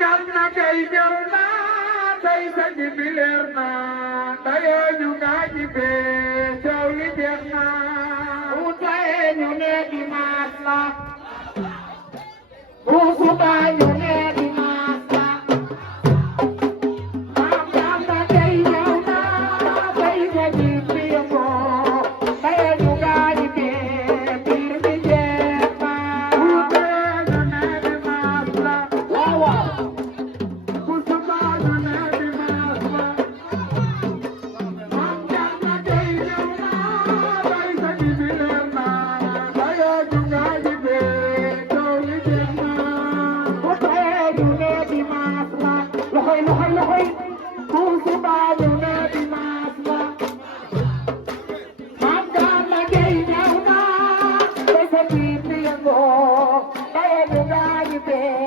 Gana kay ñëw na tey sa ji bi leer na dayoo ñu gaañi bee coow li jeex na bu tayee ñu ne dimanche la bu subaa ñu ne dimanche la maam Gana kay ñëw na tey sa ji bi yëngoo dayoo ñu gaañi bee biir bi jeex na bu tayee ñu ne dimanche la waaw waaw Baby,